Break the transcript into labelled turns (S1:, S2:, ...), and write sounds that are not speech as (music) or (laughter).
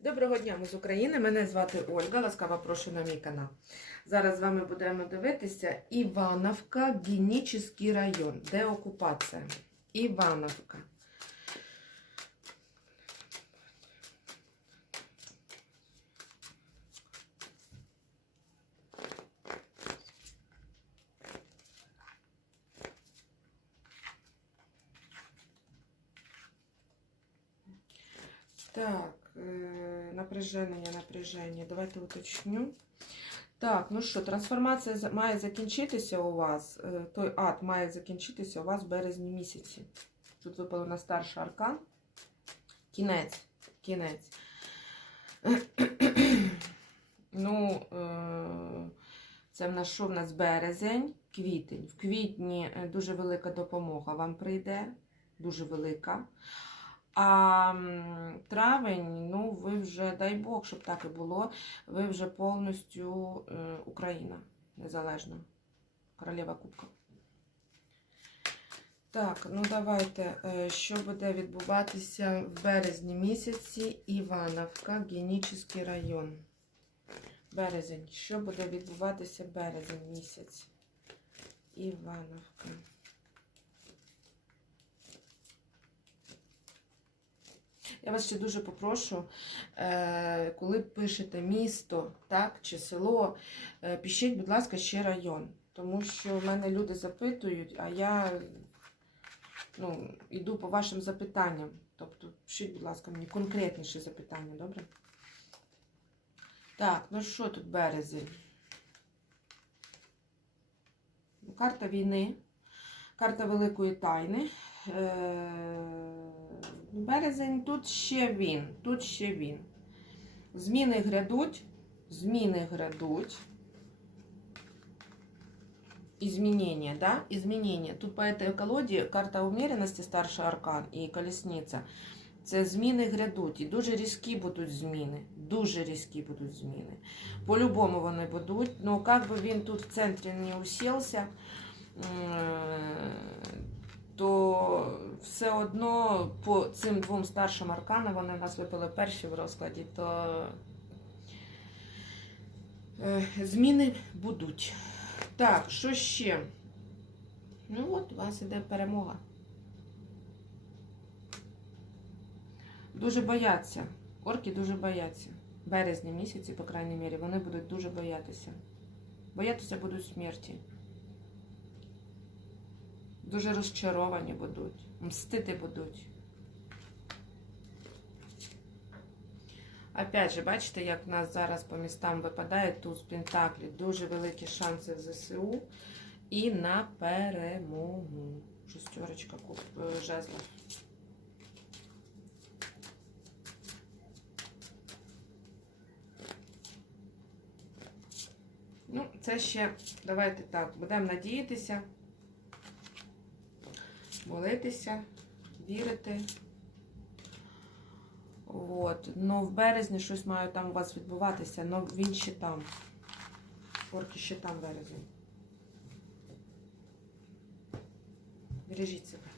S1: Доброго дня, ми з України. Мене звати Ольга. Ласкаво прошу на мій канал. Зараз з вами будемо дивитися Івановка, Генічний район. Де окупація? Івановка. Так, напряження, напряження. Давайте уточню. Так, ну що, трансформація має закінчитися у вас. е, Той ад має закінчитися у вас в березні місяці. Тут випало на старший аркан. Кінець. Кінець. (clears throat) ну, е, це в нас що в нас березень, квітень. В квітні е, дуже велика допомога вам прийде. Дуже велика. А травень, ну, ви вже, дай Бог, щоб так і було, ви вже повністю е, Україна незалежна. Королева Кубка. Так, ну давайте, е, що буде відбуватися в березні місяці Івановка, Генічний район. Березень. Що буде відбуватися березень місяць? Івановка. Я вас ще дуже попрошу, е, коли пишете місто так, чи село, е, пишіть, будь ласка, ще район. Тому що в мене люди запитують, а я ну, йду по вашим запитанням. Тобто, пишіть, будь ласка, мені конкретніші запитання, добре? Так, ну що тут березень? Ну, Карта війни, карта великої тайни. Березень тут ще він, тут ще він. Зміни грядуть, зміни грядуть. Изменения, да? Изменения. Тут по этой колоді карта умеренності, старший аркан і колесниця. Це зміни грядуть. І дуже різкі будуть зміни. Дуже різкі будуть зміни. По-любому вони будуть. Ну, як би він тут в центрі не уселся, м, то все одно по цим двом старшим арканам вони нас випали перші в розкладі, то е, зміни будуть. Так, що ще? Ну от у вас іде перемога. Дуже бояться. Орки дуже бояться. Березні місяці, по крайній мірі, вони будуть дуже боятися. Боятися будуть смерті. Дуже розчаровані будуть, мстити будуть. Опять же, бачите, як в нас зараз по містам випадає туз Пентаклі. Дуже великі шанси в ЗСУ і на перемогу. Шестерочка е. Ну, це ще, давайте так, будемо надіятися молитися, вірити. От. Ну, в березні щось має там у вас відбуватися, але він ще там. Орки ще там березень. Бережіть себе.